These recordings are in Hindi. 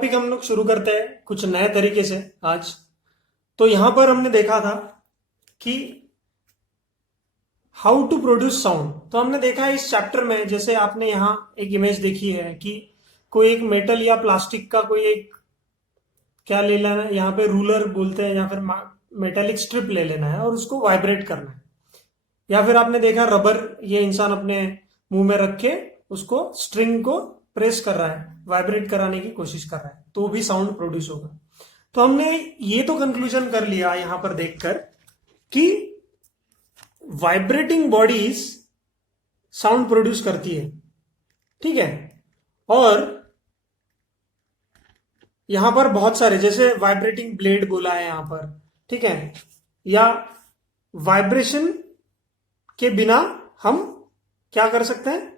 टॉपिक हम लोग शुरू करते हैं कुछ नए तरीके से आज। तो यहां पर हमने देखा था कि हाउ टू प्रोड्यूस साउंड। तो हमने देखा है इस चैप्टर में, जैसे आपने यहाँ एक इमेज देखी है कि कोई एक मेटल या प्लास्टिक का कोई एक क्या ले लेना है, यहाँ पे रूलर बोलते हैं, या फिर मेटेलिक स्ट्रिप ले लेना है और उसको वाइब्रेट करना है। या फिर आपने देखा रबर, ये इंसान अपने मुंह में रख के उसको स्ट्रिंग को प्रेस कर रहा है, वाइब्रेट कराने की कोशिश कर रहा है, तो भी साउंड प्रोड्यूस होगा। तो हमने ये तो कंक्लूजन कर लिया यहां पर देखकर कि वाइब्रेटिंग बॉडीज साउंड प्रोड्यूस करती है, ठीक है। और यहां पर बहुत सारे, जैसे वाइब्रेटिंग ब्लेड बोला है यहां पर, ठीक है, या वाइब्रेशन के बिना हम क्या कर सकते हैं,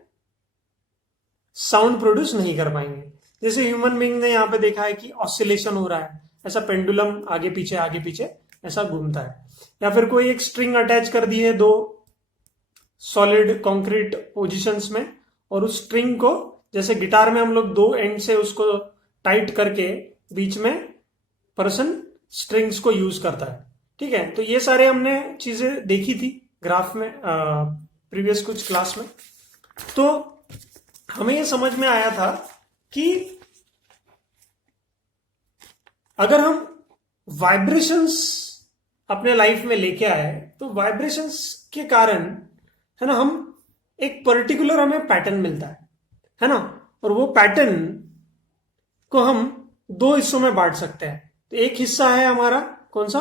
साउंड प्रोड्यूस नहीं कर पाएंगे। जैसे ह्यूमन बीइंग ने यहां पे देखा है कि ऑसिलेशन हो रहा है, ऐसा पेंडुलम आगे पीछे ऐसा घूमता है। या फिर कोई एक स्ट्रिंग अटैच कर दी है दो सॉलिड कंक्रीट पोजीशंस में, और उस स्ट्रिंग को जैसे गिटार में हम लोग दो एंड से उसको टाइट करके बीच में पर्सन स्ट्रिंग्स को यूज करता है, ठीक है। तो ये सारे हमने चीजें देखी थी ग्राफ में, प्रीवियस कुछ क्लास में। तो हमें ये समझ में आया था कि अगर हम वाइब्रेशंस अपने लाइफ में लेके आए तो वाइब्रेशंस के कारण, है ना, हम एक पर्टिकुलर हमें पैटर्न मिलता है ना, और वो पैटर्न को हम दो हिस्सों में बांट सकते हैं। तो एक हिस्सा है हमारा कौन सा,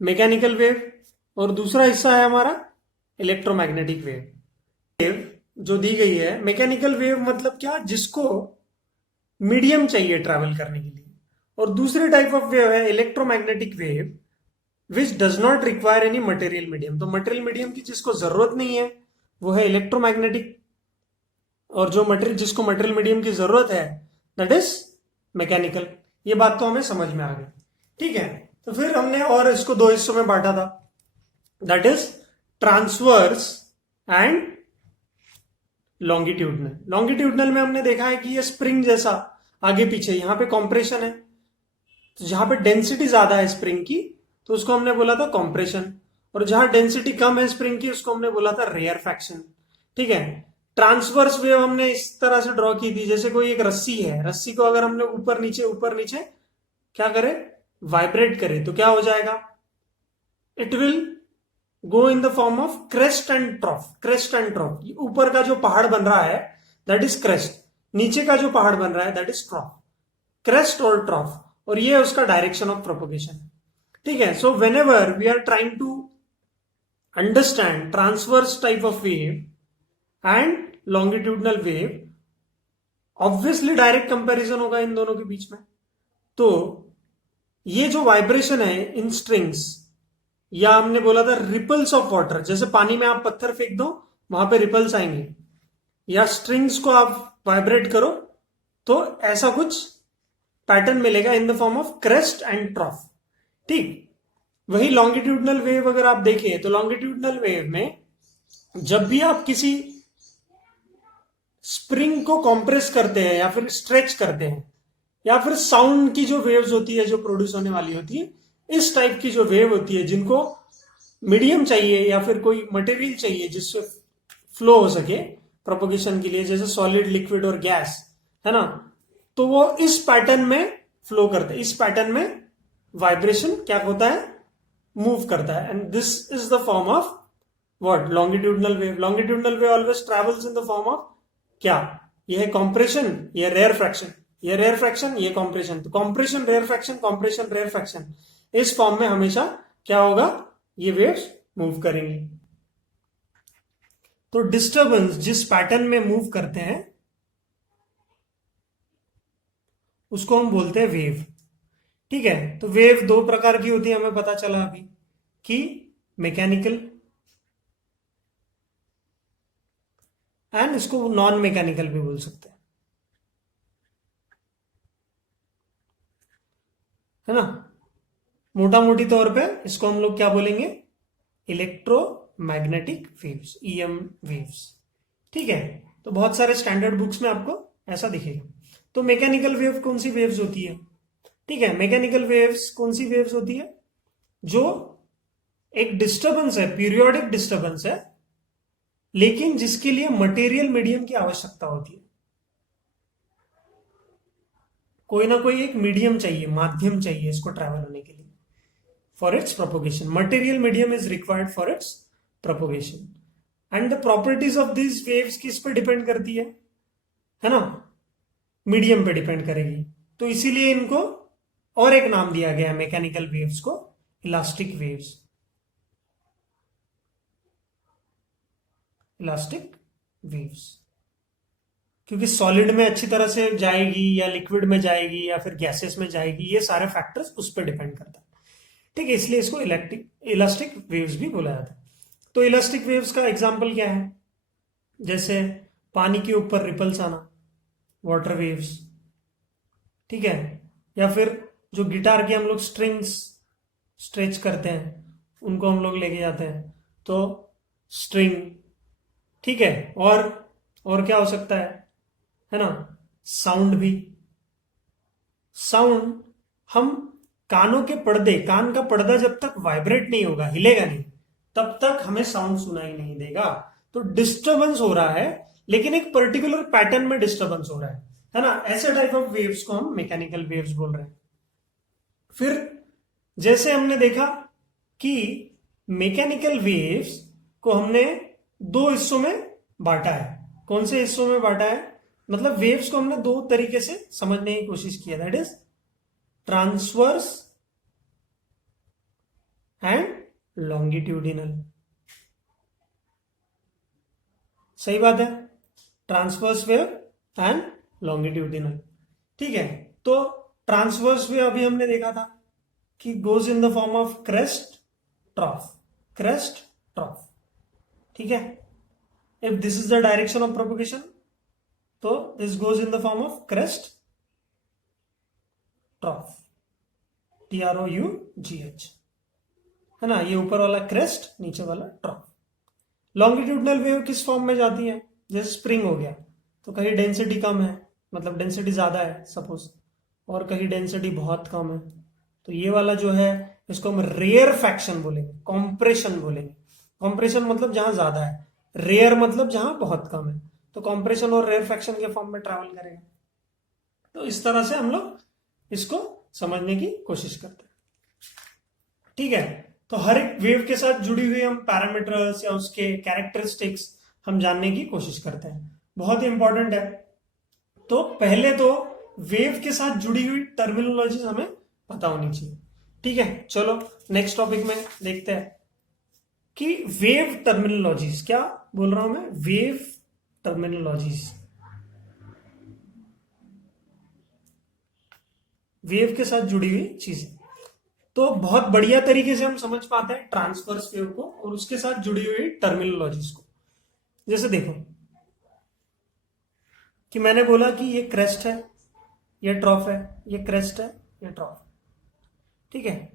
मैकेनिकल वेव, और दूसरा हिस्सा है हमारा इलेक्ट्रोमैग्नेटिक वेव जो दी गई है। मैकेनिकल वेव मतलब क्या, जिसको मीडियम चाहिए ट्रैवल करने के लिए। और दूसरी टाइप ऑफ वेव है electromagnetic wave which does not require any material medium. तो मटेरियल मीडियम की जिसको जरूरत नहीं है वो है इलेक्ट्रोमैग्नेटिक, और जो मटेरियल जिसको मटेरियल मीडियम की जरूरत है दैट इज मैकेनिकल। ये बात तो हमें समझ में आ गई, ठीक है। तो फिर हमने और इसको दो हिस्सों में बांटा था, that is transverse and longitudinal. Longitudinal में हमने देखा है कि ये स्प्रिंग जैसा आगे पीछे, यहां पे कॉम्प्रेशन है, तो जहां पे डेंसिटी ज्यादा है स्प्रिंग की तो उसको हमने बोला था कॉम्प्रेशन, और जहां डेंसिटी कम है स्प्रिंग की उसको हमने बोला था रेयरफैक्शन, ठीक है। ट्रांसवर्स वेव हमने इस तरह से ड्रॉ की थी, जैसे कोई एक रस्सी है, रस्सी को अगर हमने ऊपर नीचे क्या करे, वाइब्रेट करे, तो क्या हो जाएगा, it will go in the form of crest and ट्रॉफ। Crest and ट्रॉफ, ऊपर का जो पहाड़ बन रहा है दैट इज क्रेस्ट, नीचे का जो पहाड़ बन रहा है दैट इज ट्रॉफ, क्रेस्ट और ट्रॉफ, और ये उसका डायरेक्शन ऑफ प्रोपोगेशन, ठीक है। So whenever we are trying to understand transverse type of wave and longitudinal wave, obviously direct comparison होगा इन दोनों के बीच में। तो ये जो वाइब्रेशन है इन स्ट्रिंग्स, या हमने बोला था रिपल्स ऑफ वाटर, जैसे पानी में आप पत्थर फेंक दो वहां पे रिपल्स आएंगे, या स्ट्रिंग्स को आप वाइब्रेट करो तो ऐसा कुछ पैटर्न मिलेगा इन the form of crest and ट्रॉफ, ठीक। वही लॉन्गिट्यूडनल वेव अगर आप देखें तो लॉन्गिट्यूडनल वेव में जब भी आप किसी स्प्रिंग को कॉम्प्रेस करते हैं या फिर स्ट्रेच करते हैं, या फिर साउंड की जो वेव्स होती है जो प्रोड्यूस होने वाली होती है, इस टाइप की जो वेव होती है जिनको मीडियम चाहिए या फिर कोई मटेरियल चाहिए जिससे फ्लो हो सके प्रोपोगेशन के लिए, जैसे सॉलिड, लिक्विड और गैस, है ना, तो वो इस पैटर्न में फ्लो करते हैं। इस पैटर्न में वाइब्रेशन क्या होता है, मूव करता है, and this is the form of what, longitudinal wave. Longitudinal wave always travels in the form of क्या, ये है कॉम्प्रेशन, ये रेयर फ्रैक्शन, ये रेयर फ्रैक्शन, ये कॉम्प्रेशन। तो compression rarefaction, compression rarefaction, इस फॉर्म में हमेशा क्या होगा, ये वेव्स मूव करेंगी। तो डिस्टर्बेंस जिस पैटर्न में मूव करते हैं उसको हम बोलते हैं वेव, ठीक है। तो वेव दो प्रकार की होती है, हमें पता चला अभी कि मैकेनिकल एंड इसको नॉन मैकेनिकल भी बोल सकते हैं, है ना। मोटा मोटी तौर पे इसको हम लोग क्या बोलेंगे, इलेक्ट्रोमैग्नेटिक वेव्स, ईएम वेव्स, ठीक है। तो बहुत सारे स्टैंडर्ड बुक्स में आपको ऐसा दिखेगा। तो मैकेनिकल वेव कौन सी वेव्स होती है? ठीक है, मैकेनिकल वेव्स कौन सी वेव्स होती है? जो एक डिस्टर्बेंस है, पीरियोडिक डिस्टर्बेंस है, लेकिन जिसके लिए मटेरियल मीडियम की आवश्यकता होती है। कोई ना कोई एक मीडियम चाहिए, माध्यम चाहिए इसको ट्रैवल होने के लिए, for its propagation. Material medium is required for its propagation. And the properties of this waves किस पे डिपेंड करती है ना? मीडियम पे डिपेंड करेगी। तो इसीलिए इनको और एक नाम दिया गया है मैकेनिकल वेव्स को, इलास्टिक वेव्स। इलास्टिक वेव्स क्योंकि सॉलिड में अच्छी तरह से जाएगी या लिक्विड में जाएगी या फिर गैसेस में जाएगी, ये सारे फैक्टर्स उस पर डिपेंड करता है। ठीक है, इसलिए इसको इलास्टिक वेव्स भी बोला जाता है। तो इलास्टिक वेव्स का एग्जांपल क्या है? जैसे पानी के ऊपर रिपल्स आना, वाटर वेव्स। ठीक है, या फिर जो गिटार के हम लोग स्ट्रिंग्स स्ट्रेच करते हैं, उनको हम लोग लेके जाते हैं, तो स्ट्रिंग। ठीक है, और क्या हो सकता है ना? साउंड भी। साउंड, हम कानों के पर्दे, कान का पर्दा जब तक वाइब्रेट नहीं होगा, हिलेगा नहीं, तब तक हमें साउंड सुनाई नहीं देगा। तो डिस्टरबेंस हो रहा है, लेकिन एक पर्टिकुलर पैटर्न में डिस्टरबेंस हो रहा है ना? ऐसे टाइप ऑफ वेव्स को हम मैकेनिकल वेव्स बोल रहे हैं। फिर जैसे हमने देखा कि मैकेनिकल वेव्स को हमने दो हिस्सों में बांटा है। कौन से हिस्सों में बांटा है? मतलब वेव्स को हमने दो तरीके से समझने की कोशिश किया, that is transverse and longitudinal. सही बात है, ट्रांसवर्स वेव एंड लॉन्गिट्यूडिनल। ठीक है, तो ट्रांसवर्स वेव अभी हमने देखा था कि goes in the form of crest trough, crest trough. ठीक है, if this is the direction of propagation, तो this goes in the form of crest trough, TROUGH, है ना? ये ऊपर वाला क्रेस्ट, नीचे वाला ट्रॉफ। लॉन्गिट्यूडनल वेव किस फॉर्म में जाती है? जैसे स्प्रिंग हो गया, तो कहीं डेंसिटी कम है, मतलब डेंसिटी ज्यादा है सपोज, और कहीं डेंसिटी बहुत कम है, तो ये वाला जो है इसको हम रेयर फैक्शन बोलेंगे, कॉम्प्रेशन बोलेंगे। कॉम्प्रेशन मतलब जहां ज्यादा है, रेयर मतलब जहां बहुत कम है। तो कॉम्प्रेशन और रेयर फैक्शन के फॉर्म में ट्रैवल करेगा। तो इस तरह से हम लोग इसको समझने की कोशिश करते हैं। ठीक है, तो हर एक वेव के साथ जुड़ी हुई हम पैरामीटर्स या उसके कैरेक्टरिस्टिक्स हम जानने की कोशिश करते हैं, बहुत ही इंपॉर्टेंट है। तो पहले तो वेव के साथ जुड़ी हुई टर्मिनोलॉजी हमें पता होनी चाहिए। ठीक है, चलो नेक्स्ट टॉपिक में देखते हैं कि वेव टर्मिनोलॉजीज, क्या बोल रहा हूं मैं? वेव टर्मिनोलॉजीज, वेव के साथ जुड़ी हुई चीजें। तो बहुत बढ़िया तरीके से हम समझ पाते हैं ट्रांसवर्स वेव को और उसके साथ जुड़ी हुई टर्मिनोलॉजीज को। जैसे देखो कि मैंने बोला कि ये क्रेस्ट है, ये ट्रॉफ है, ये क्रेस्ट है, ये ट्रॉफ। ठीक है,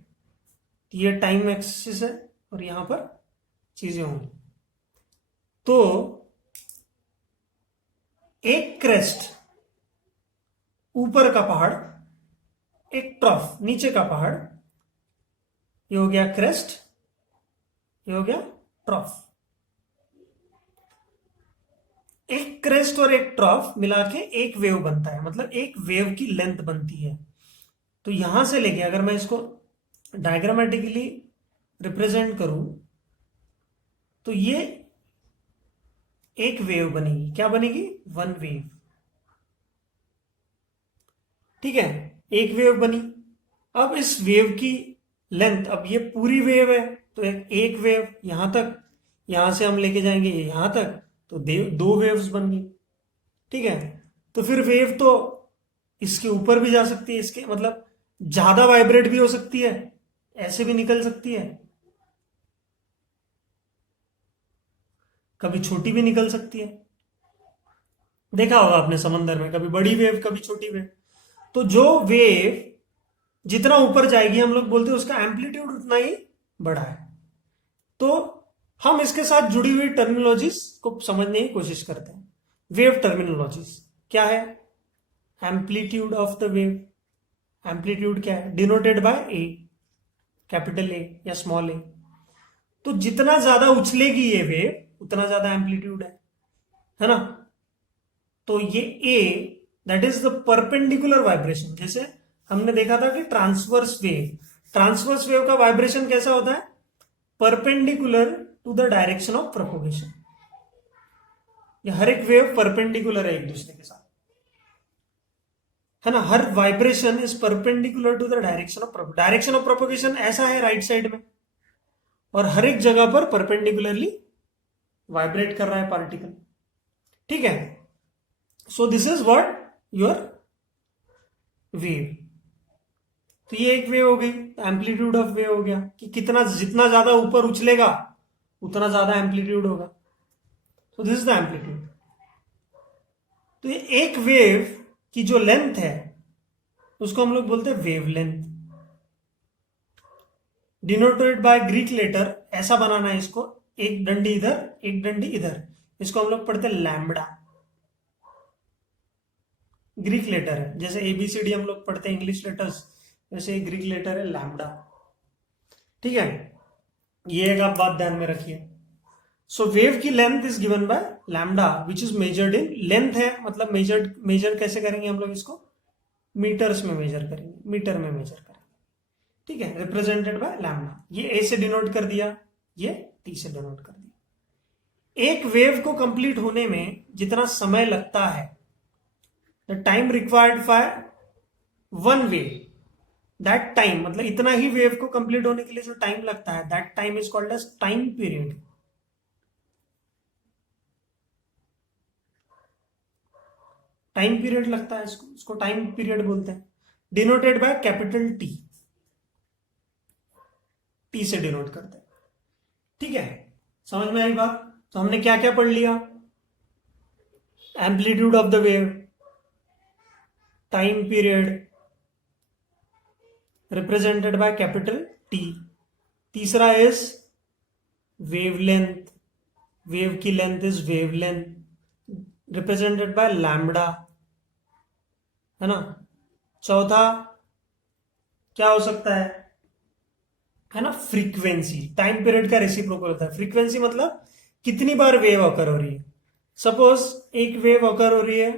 ये टाइम एक्सिस है और यहां पर चीजें होंगी। तो एक क्रेस्ट ऊपर का पहाड़, एक ट्रॉफ नीचे का पहाड़, ये हो गया क्रेस्ट, ये हो गया ट्रॉफ। एक क्रेस्ट और एक ट्रॉफ मिला के एक वेव बनता है, मतलब एक वेव की लेंथ बनती है। तो यहां से लेके अगर मैं इसको डायग्रामेटिकली रिप्रेजेंट करूं, तो ये एक वेव बनेगी। क्या बनेगी? One wave. ठीक है, एक वेव बनी। अब इस वेव की लेंथ, अब ये पूरी वेव है, तो एक वेव यहां तक, यहां से हम लेके जाएंगे यहां तक, तो दो वेव्स बन गई। ठीक है, तो फिर वेव तो इसके ऊपर भी जा सकती है, इसके मतलब ज्यादा वाइब्रेट भी हो सकती है, ऐसे भी निकल सकती है, कभी छोटी भी निकल सकती है। देखा होगा आपने समंदर में, कभी बड़ी वेव कभी छोटी वेव। तो जो वेव जितना ऊपर जाएगी, हम लोग बोलते हैं उसका एम्पलीट्यूड उतना ही बड़ा है। तो हम इसके साथ जुड़ी हुई टर्मिनोलॉजीज को समझने की कोशिश करते हैं। वेव टर्मिनोलॉजीज क्या है amplitude of the wave, amplitude क्या है, denoted by A, capital A या स्मॉल ए। तो जितना ज्यादा उछलेगी ये वेव उतना ज्यादा एम्पलीट्यूड है ना। तो ये uh that is the perpendicular vibration. जैसे हमने देखा था कि ट्रांसवर्स वेव का वाइब्रेशन कैसा होता है, perpendicular to the direction of propagation. ये हर एक वेव परपेंडिकुलर है एक दूसरे के साथ, है ना। हर vibration is perpendicular to the direction of propagation ऐसा है राइट साइड में, और हर एक जगह पर परपेंडिकुलरली वाइब्रेट कर रहा है पार्टिकल, ठीक है। So this is what your wave. तो ये एक वेव हो गई, एम्पलीट्यूड ऑफ वेव हो गया कि जितना ज्यादा ऊपर उछलेगा उतना ज्यादा एम्पलीट्यूड होगा। तो दिस इज द एम्पलीट्यूड। तो ये एक वेव की जो लेंथ है उसको हम लोग बोलते हैं wavelength, denoted by Greek letter. ऐसा बनाना है इसको, एक डंडी इधर एक डंडी इधर, इसको हम लोग पढ़ते हैं लैम्बडा। ग्रीक लेटर है, जैसे एबीसीडी हम लोग पढ़ते हैं इंग्लिश लेटर्स, वैसे ग्रीक लेटर है लैम्बडा, ठीक है। ये एक आप बात ध्यान में रखिए। सो वेव की length is given by lambda which is measured in, length है मतलब मेजर कैसे करेंगे हम लोग इसको, मीटर्स में मेजर करेंगे, मीटर में मेजर करेंगे, ठीक है, रिप्रेजेंटेड बाय लैम्बडा। ये ए से डिनोट कर दिया, ये टी से डिनोट कर दिया। एक वेव को कंप्लीट होने में जितना समय लगता है, the time required for one wave, that time मतलब इतना ही वेव को कंप्लीट होने के लिए जो टाइम लगता है, that time is called as time period. Time period लगता है इसको टाइम पीरियड बोलते हैं, denoted by capital T, T से डिनोट करते हैं, ठीक है। समझ में आई बात। तो हमने क्या क्या पढ़ लिया, amplitude of the wave, time period represented by capital T, तीसरा इज वेवलेंथ, वेव की length is wavelength represented by lambda, है ना। चौथा क्या हो सकता है ना, फ्रीक्वेंसी। टाइम पीरियड का रेसिप्रोकल होता है। फ्रीक्वेंसी मतलब कितनी बार वेव ऑकर हो रही है। सपोज एक वेव ऑकर हो रही है,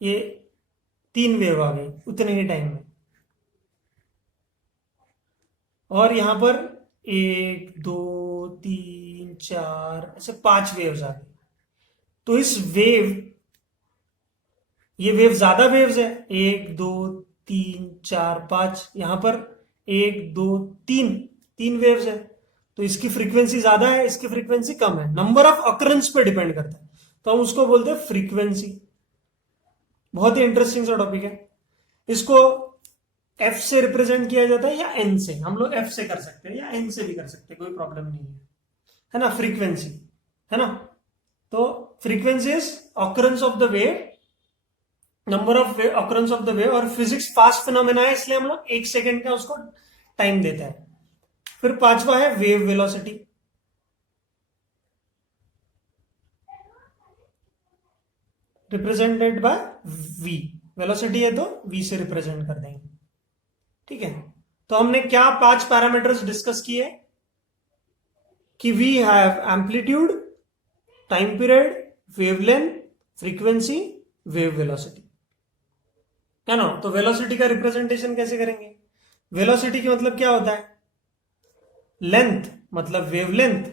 ये 3 वेव आ गई उतने ही टाइम में, और यहां पर 1 2 3 4 ऐसे 5 वेव्स आ गई। तो इस ये वेव ज्यादा वेव्स है, 1 2 3 4 5, यहां पर 1 2 3 वेव्स है। तो इसकी फ्रीक्वेंसी ज्यादा है, इसकी फ्रीक्वेंसी कम है, नंबर ऑफ अकरेंस पे डिपेंड करता है, तो हम उसको बोलते हैं फ्रीक्वेंसी। बहुत ही इंटरेस्टिंग सा टॉपिक है। इसको एफ से रिप्रेजेंट किया जाता है या एन से, हम लोग एफ से कर सकते हैं या एन से भी कर सकते हैं, कोई प्रॉब्लम नहीं है ना। फ्रीक्वेंसी है ना, तो frequency is occurrence of the wave, number of occurrence of the wave, और फिजिक्स फास्ट फिनोमेना है इसलिए हम लोग 1 सेकेंड का उसको टाइम देता है। फिर पांचवा है wave velocity, represented by V, velocity है तो वी से रिप्रेजेंट कर देंगे, ठीक है। तो हमने क्या 5 पैरामीटर्स डिस्कस किए कि we have amplitude, time period, wavelength, frequency, wave velocity, है ना। तो वेलोसिटी का रिप्रेजेंटेशन कैसे करेंगे, वेलोसिटी का मतलब क्या होता है, लेंथ मतलब wavelength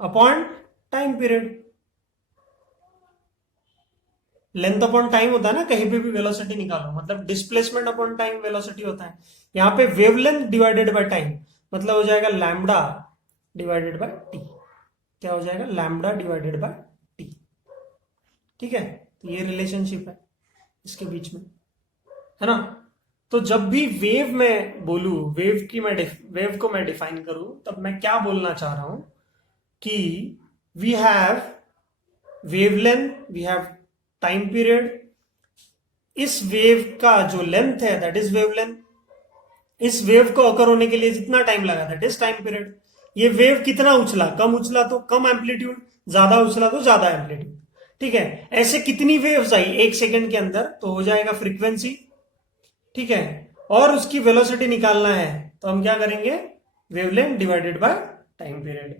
upon time period. Length upon time होता है ना, कहीं पे भी वेलोसिटी निकालो मतलब डिस्प्लेसमेंट अपॉन टाइम वेलोसिटी होता है। यहां पे वेवलेंथ डिवाइडेड बाय टाइम मतलब हो जाएगा लैम्बडा डिवाइडेड बाय टी। क्या हो जाएगा, लैम्बडा डिवाइडेड बाय टी, ठीक है। तो ये रिलेशनशिप है इसके बीच में, है ना। तो जब भी वेव में बोलू, वेव को मैं डिफाइन करूं, तब मैं क्या बोलना चाह रहा हूं कि we have wavelength, we have time period, इस वेव का जो लेंथ है दैट इज वेवलेंथ, इस वेव को अकर होने के लिए जितना टाइम लगा दैट इज टाइम पीरियड। ये वेव कितना उछला, कम उछला तो कम एम्पलीट्यूड, ज्यादा उछला तो ज्यादा एम्पलीट्यूड। ठीक है, ऐसे कितनी वेव्स आई 1 सेकंड के अंदर, तो हो जाएगा फ्रीक्वेंसी। ठीक है, और उसकी वेलोसिटी निकालना है तो हम क्या करेंगे, wavelength divided by time period.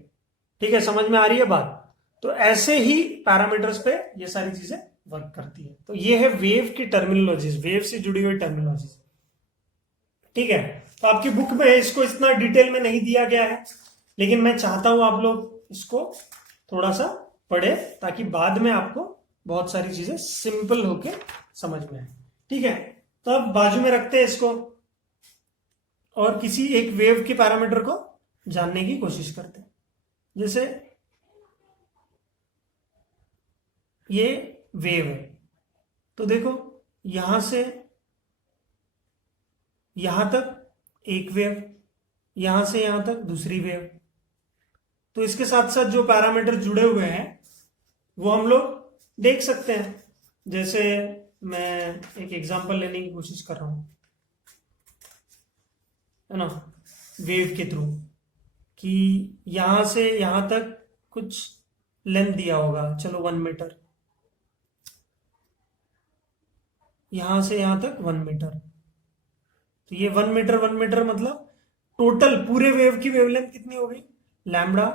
ठीक है, समझ में आ रही है बात। तो ऐसे ही पैरामीटर्स पे ये सारी चीजें वर्क करती है। तो ये है वेव की टर्मिनोलॉजीज, वेव से जुड़ी हुई टर्मिनोलॉजीज। ठीक है, तो आपकी बुक में इसको इतना डिटेल में नहीं दिया गया है, लेकिन मैं चाहता हूं आप लोग इसको थोड़ा सा पढ़े, ताकि बाद में आपको बहुत सारी चीजें सिंपल होके समझ में आए। ठीक है, तो अब बाजू में रखते हैं इसको और किसी एक वेव के पैरामीटर को जानने की कोशिश करते हैं। जैसे ये वेव है, तो देखो यहां से यहां तक एक वेव, यहां से यहां तक दूसरी वेव। तो इसके साथ साथ जो पैरामीटर जुड़े हुए हैं वो हम लोग देख सकते हैं। जैसे मैं एक एग्जांपल लेने की कोशिश कर रहा हूं, है ना, वेव के थ्रू, कि यहां से यहां तक कुछ लेंथ दिया होगा, चलो 1 मीटर, यहां से यहां तक 1 मीटर। तो ये 1 मीटर मतलब टोटल पूरे वेव की वेवलेंथ कितनी हो गई, lambda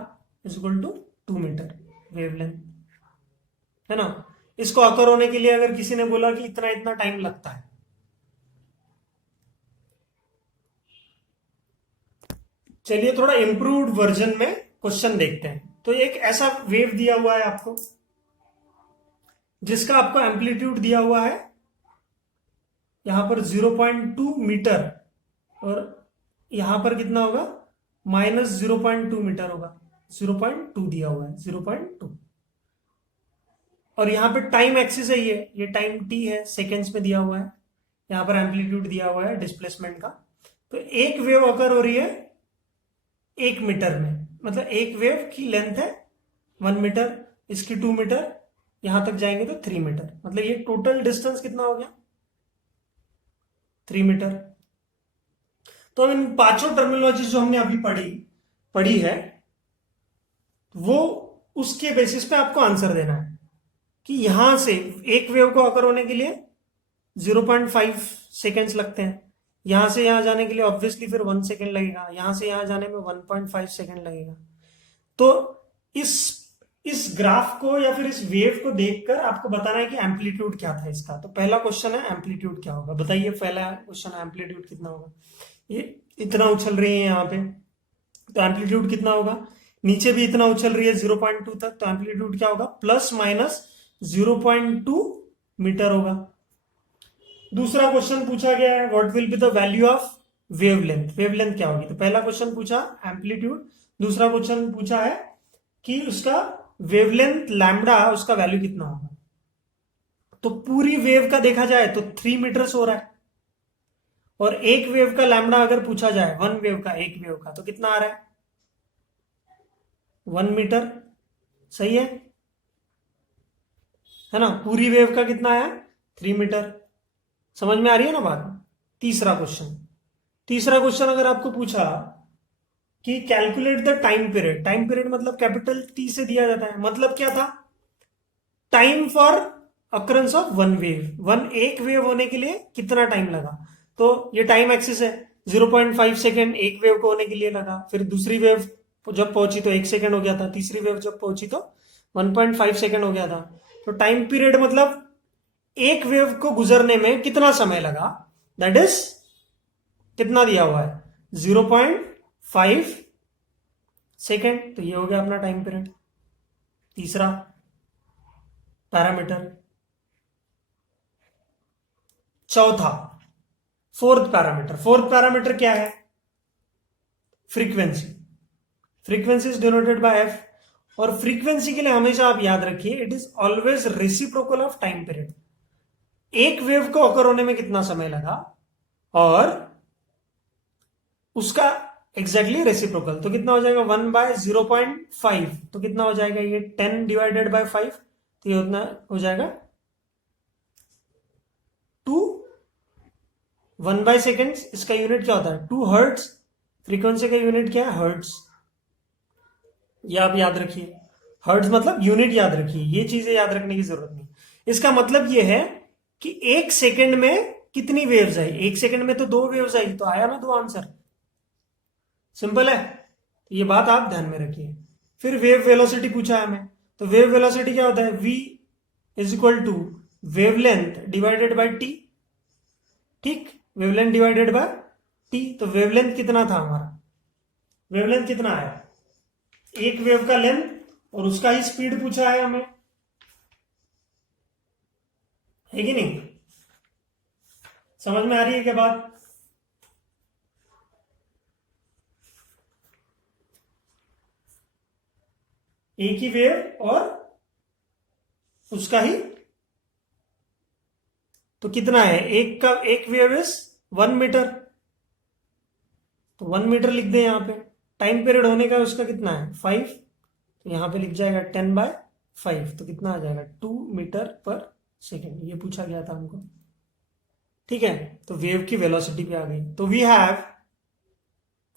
is equal to 2 metre wavelength, है ना। इसको अकर होने के लिए अगर किसी ने बोला कि इतना इतना टाइम लगता है, चलिए थोड़ा इंप्रूव्ड वर्जन में क्वेश्चन देखते हैं। तो एक ऐसा वेव दिया हुआ है आपको, जिसका आपको एम्पलीट्यूड दिया हुआ है यहां पर 0.2 मीटर, और यहां पर कितना होगा, -0.2 मीटर होगा। 0.2 दिया हुआ है, 0.2। और यहां पे टाइम एक्सिस है, ये टाइम टी है, सेकेंड्स में दिया हुआ है। यहां पर एम्पलीट्यूड दिया हुआ है डिस्प्लेसमेंट का। तो एक वेव अकर हो रही है 1 मीटर में, मतलब एक वेव की लेंथ है 1 मीटर, इसकी 2 मीटर, यहां तक जाएंगे तो 3 मीटर, मतलब ये टोटल डिस्टेंस कितना हो गया, 3 मीटर। तो अब इन पांचों टर्मिनोलॉजी जो हमने अभी पढ़ी है, वो उसके बेसिस पे आपको आंसर देना है कि यहां से एक वेव को अकर होने के लिए 0.5 सेकेंड्स लगते हैं, यहां से यहां जाने के लिए ऑब्वियसली फिर 1 सेकेंड लगेगा, यहां से यहां जाने में 1.5 सेकेंड लगेगा। तो इस ग्राफ को या फिर इस वेव को देखकर आपको बताना है कि एम्पलीट्यूड क्या था इसका। तो पहला क्वेश्चन है एम्पलीट्यूड क्या होगा, बताइए। पहला क्वेश्चन है एम्पलीट्यूड कितना होगा, ये इतना उछल रही है यहाँ पे, तो एम्पलीट्यूड कितना होगा, नीचे भी इतना उछल रही है 0.2 तक, तो एम्पलीट्यूड क्या होगा, +-0.2 मीटर होगा। दूसरा क्वेश्चन पूछा गया है what will be the value of wavelength, wavelength क्या होगी। तो पहला क्वेश्चन पूछा एम्पलीट्यूड, दूसरा क्वेश्चन पूछा है कि उसका वेवलेंथ लैम्बडा, उसका वैल्यू कितना होगा। तो पूरी वेव का देखा जाए तो 3 मीटर्स हो रहा है, और एक वेव का लैम्बडा अगर पूछा जाए, वन वेव का, एक वेव का, तो कितना आ रहा है, 1 मीटर। सही है ना। पूरी वेव का कितना आया, 3 मीटर। समझ में आ रही है ना बात। तीसरा क्वेश्चन अगर आपको पूछा कि calculate the time period, time period मतलब कैपिटल टी से दिया जाता है, मतलब क्या था, time for occurrence of one wave, एक वेव होने के लिए कितना टाइम लगा। तो ये टाइम एक्सिस है, 0.5 सेकेंड एक वेव को होने के लिए लगा, फिर दूसरी वेव जब पहुंची तो 1 सेकेंड हो गया था, तीसरी वेव जब पहुंची तो 1.5 सेकेंड हो गया था। तो टाइम पीरियड मतलब एक वेव को गुजरने में कितना समय लगा, दैट इज कितना दिया हुआ है, 0.5 सेकेंड। तो ये हो गया अपना टाइम पीरियड, तीसरा पैरामीटर। चौथा फोर्थ पैरामीटर क्या है, frequency. Frequency is denoted by F, और फ्रीक्वेंसी के लिए हमेशा आप याद रखिए it is always reciprocal of time period. एक वेव को अकर होने में कितना समय लगा और उसका एग्जैक्टली रेसिप्रोकल, तो कितना हो जाएगा 1/0.5, तो कितना हो जाएगा ये 10 डिवाइडेड बाय 5, तो ये उतना हो जाएगा 2 1/सेकेंड। इसका यूनिट क्या होता है, 2 हर्ट्स। फ्रीक्वेंसी का यूनिट क्या है, हर्ट्स। ये आप याद रखिए, हर्ट्ज मतलब यूनिट याद रखिए, ये चीजें याद रखने की जरूरत नहीं। इसका मतलब ये है कि एक सेकंड में कितनी वेव्स आई, एक सेकंड में तो 2 वेव्स आई, तो आया ना 2 आंसर। सिंपल है, तो ये बात आप ध्यान में रखिए। फिर वेव वेलोसिटी पूछा है हमें, तो वेव वेलोसिटी क्या होता है, v is equal to wavelength divided by T. ठीक, वेवलेंथ डिवाइडेड बाय टी। तो वेवलेंथ कितना था हमारा, वेवलेंथ कितना आया, एक वेव का लेंथ और उसका ही स्पीड पूछा है हमें, है कि नहीं? समझ में आ रही है क्या बात? एक ही वेव और उसका ही, तो कितना है, एक का एक वेव इज 1 मीटर, तो 1 मीटर लिख दें यहां पे। टाइम पीरियड होने का उसका कितना है 5, तो यहां पे लिख जाएगा 10/5, तो कितना आ जाएगा 2 मीटर पर सेकेंड, ये पूछा गया था हमको। ठीक है, तो वेव की वेलोसिटी भी आ गई। तो we have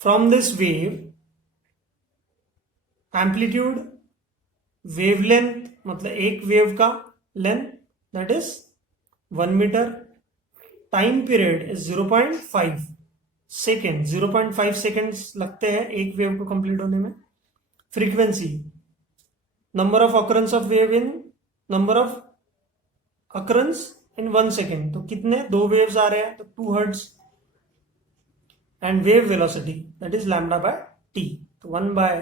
from this wave amplitude, wavelength मतलब एक वेव का length that is 1 metre, time period is 0.5 second, 0.5 seconds लगते हैं एक वेव को कंप्लीट होने में। Frequency, number of occurrence of wave in, number of occurrence in 1 second, तो कितने 2 वेव्स आ रहे हैं, तो 2 hertz. And wave velocity that is lambda by T, तो 1 बाय,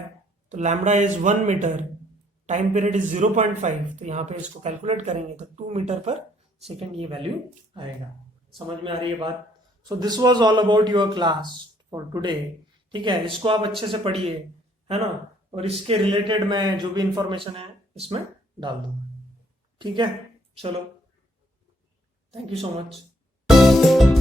तो lambda is 1 metre, time period is 0.5, तो यहां पे इसको कैलकुलेट करेंगे तो 2 मीटर पर सेकेंड ये वैल्यू आएगा। समझ में आ रही है बात? So this was all about your class for today. ठीक है, इसको आप अच्छे से पढ़िए, है ना, और इसके रिलेटेड मैं जो भी इंफॉर्मेशन है इसमें डाल दूंगा। ठीक है, चलो, थैंक यू सो मच।